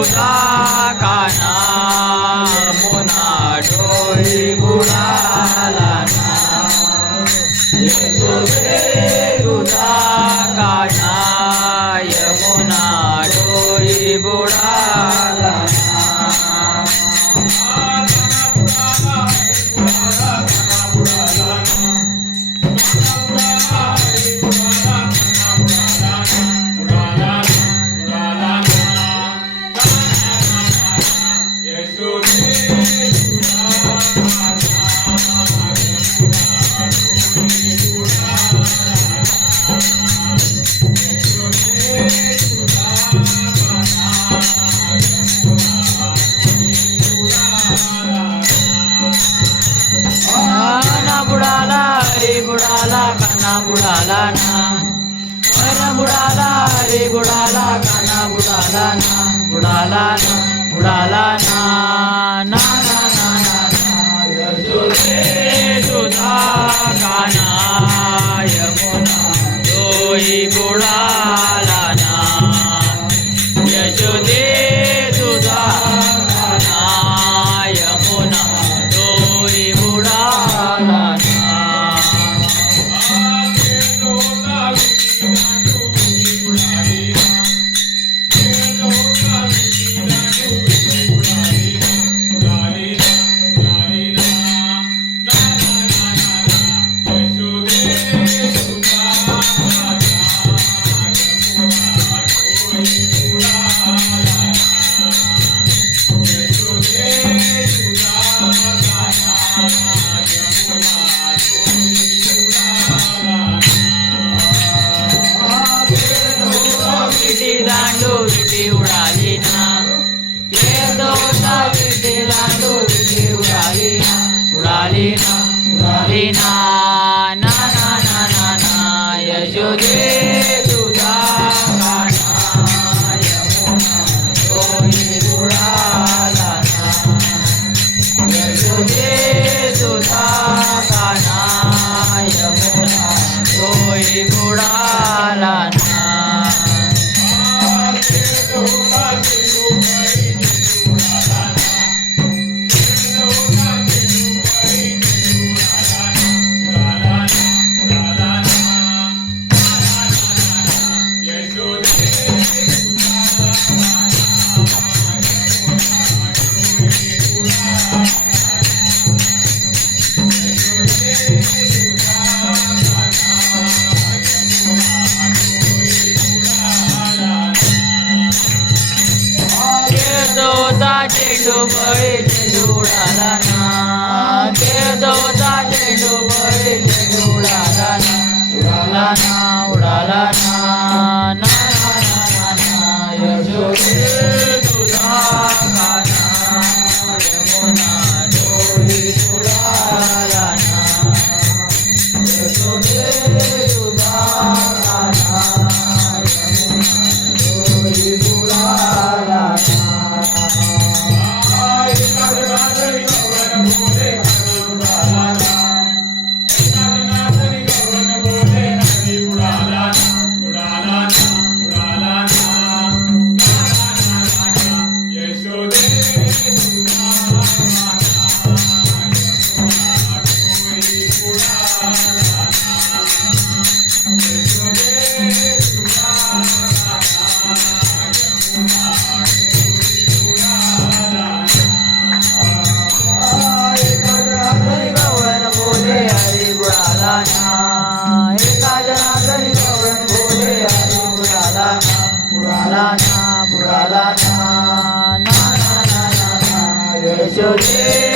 दुधा काना यमुना डोई बुडाला ना यशोदे दुधा काना यमुना डोई बुडाला बुडाला रे बुडाला काना बुडाला ना बुडाला रे बुडाला काना बुडाला ना बुडाला ना बुडाला ना ना ना ना ना यशोदे दुधा काना यमुना डोई बुडाला ना यशोदे दुधा काना यमुना डोई बुडाला लांडू विटी उडाली ना ये दोता विटी लांडू विटी उडाली ना उडाली ना उडाली ना ना ना ना ना ना यशोदे दुधा काना यमुना डोई बुडाला ना यशोदे दुधा काना यमुना डोई बुडाला ना चेंडू बळी चेंडू उडाला ना दोता चेंडू बळी चेंडू उडाला ना उडाला ना ना ना ना ना यशोदे दुधा काना यमुना डोई बुडाला ना यशोदे दुधा काना यमुना डोई बुडाला ना बुडाला ना ना ना ना ना यशोदे